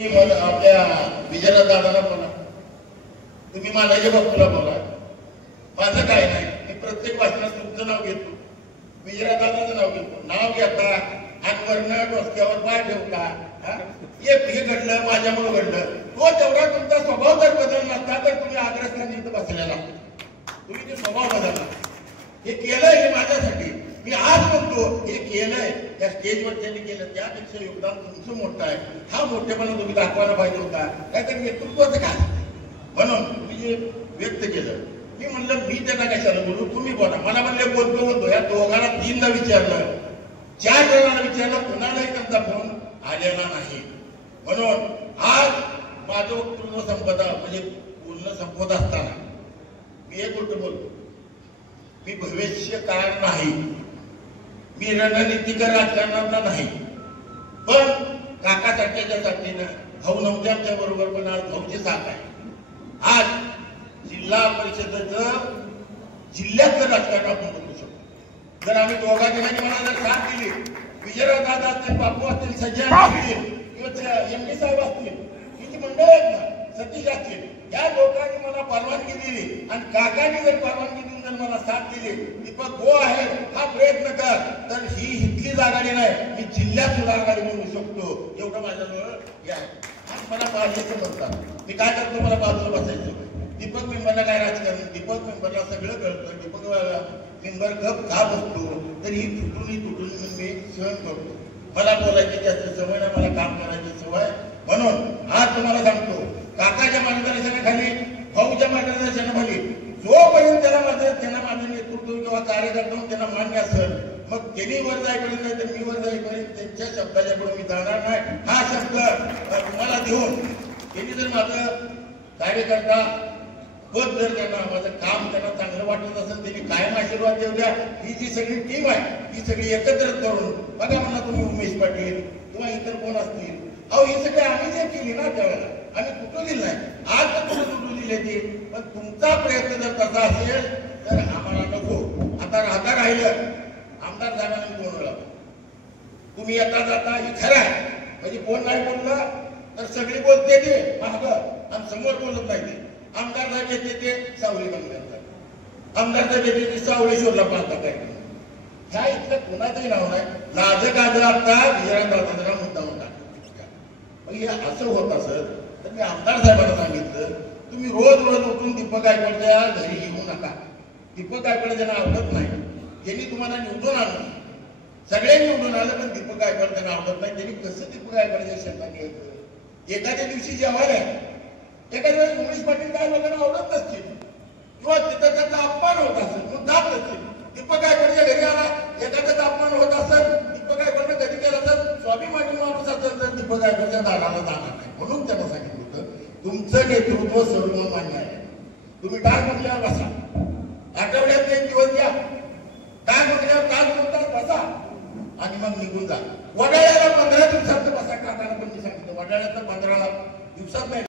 आपल्या विजयनाथ दादाला बोला, तुम्ही मानाचे बापूला बोला, माझं काय नाही. मी प्रत्येक भाषणात तुमचं नाव घेतो, विजयनाथ दादाचं नाव घेतो. नाव घेता आणि वर्ण डोसक्यावर पाय ठेवता. हे घडलं, माझ्यामुळे घडलं. तो तेवढा तुमचा स्वभाव जर बदल नसता तर तुम्ही आग्रस्थानी इथं बसलेला. तुम्ही ते स्वभाव बदलला. हे केलंय हे माझ्यासाठी. मी आज म्हणतो हे केलंय, त्या स्टेजवर त्यांनी केलं, त्यापेक्षा योगदान तुमचं मोठं आहे. हा मोठेपणा तुम्ही दाखवायला पाहिजे होता. काहीतरी नेतृत्वाचं काय म्हणून तुम्ही जे व्यक्त केलं. मी म्हणलं मी त्यांना कशाला बोलू, तुम्ही बोला. मला म्हणले बोलतो. या दोघांना 3दा विचारलं, 4 जणांना विचारलं, कोणालाही त्यांचा फोन आलेला नाही. म्हणून आज माझं वक्तव्य संपदा म्हणजे बोलणं संपवत असताना मी एक गोष्ट बोलतो, मी भविष्यकार नाही, मी रणनीतिकर राजकारणातला नाही. पण काका साठ्याच्या साथीनं भाऊ नवत्यांच्या बरोबर पण आज भाऊची साथ आहे. आज जिल्हा परिषदेचं जिल्ह्यातलं राजकारण आपण बघू शकतो. जर आम्ही दोघा जणांनी मला जर साथ दिली, विजयराव दादा असतील, बापू असतील, सज्जन असतील किंवा एमडी साहेब असतील, ही जी मंडळ आहेत ना, सतीश असतील, या लोकांनी मला परवानगी दिली आणि काकांनी जर परवानगी देऊन जर मला साथ दिली, दीपक हो आहे हा प्रयत्न कर, तर ही इथली आघाडी नाही, मी जिल्ह्यात सुद्धा आघाडी म्हणू शकतो. एवढं माझ्याजवळ हे आहे. आज मला पाहिजे म्हणतात, मी काय करतो, मला बाजूला बसायचं. दीपक मेंबरला काय राजकारण, दीपक मेंबरला सगळं कळतं. दीपक मेंबर गप का बसतो, तर ही तुटून मी सहन करतो. मला बोलायची जास्त सवय नाही, मला काम करायची सवय. म्हणून आज तुम्हाला सांगतो, काकाच्या मार्गदर्शनाखाली, भाऊच्या मार्गदर्शनाखाली जोपर्यंत त्यांना माझं नेतृत्व किंवा कार्यकर्ता त्यांना मान्य असेल, मग त्यांनी वर जाईपर्यंत नाही तर मी वर जाईपर्यंत त्यांच्या शब्दाच्या पुढे मी जाणार नाही. हा शब्द तुम्हाला देऊन त्यांनी जर माझं कार्यकर्ता पद जर त्यांना माझं काम त्यांना चांगलं वाटत असेल, त्यांनी कायम आशीर्वाद देऊ द्या. ही जी सगळी टीम आहे ही सगळी एकत्र करून बघा. म्हणा तुम्ही उमेश पाटील किंवा इतर कोण असतील, अहो ही सगळी आम्ही जे केली ना त्यावेळेला आम्ही कुठं दिलं नाही. आज तर कुठं तुटू दिले ते, पण तुमचा प्रयत्न जर तसा असेल तर आम्हाला नको. आता राहिलं आमदार साहेबांनी 2 वेळा तुम्ही येता जाता ही खरं आहे. म्हणजे कोण नाही बोललं तर सगळी बोलते ते मागं आणि समोर बोलत नाही ते. आमदार साहेब येते ते सावली बंद करतात, आमदार साहेब येते ते सावळेश्वरला पाहतात. काय ह्या इथलं कोणाचंही नाव नाही. लाज गाज आता विजयराव मुद्दा होता. हे असं होत असत तर मी आमदार साहेबांना सांगितलं, तुम्ही रोज उठून दीपक गायकवाडच्या घरी येऊ नका. दीपक गायकवाड ज्यांना आवडत नाही त्यांनी तुम्हाला निवडून आणलं, सगळे निवडून आलं, पण दीपक गायकवाड त्यांना आवडत नाही. त्यांनी कसं दीपक गायकवाडच्या शेतात घ्यायचं. एखाद्या दिवशी जेव्हा एखाद्या वेळेस उमेश पाटील काय लोकांना आवडत नसतील किंवा तिथं त्याचा अपमान होत असेल, मग जात नसतील. दीपक गायकवाडच्या घरी आला, एखाद्याचा अपमान होत असेल, दीपक गायकवाडनं कधी केला तर स्वाभिमानी माणूस असेल तर दीपक गायकवाडच्या दाराला जाणार नाही. म्हणून त्यांना सांगितलं होतं तुमचं नेतृत्व सर्वमान्य आहे. तुम्ही टाळ म्हटल्यावर बसा, आठवड्यात 1 दिवस द्या, टाळ म्हटल्यावर तास 2 तास बसा आणि मग निघून जा. वडाळ्याला 15 दिवसात बसा. काकाला पण मी सांगितलं वडाळ्यात 15 दिवसात नाही.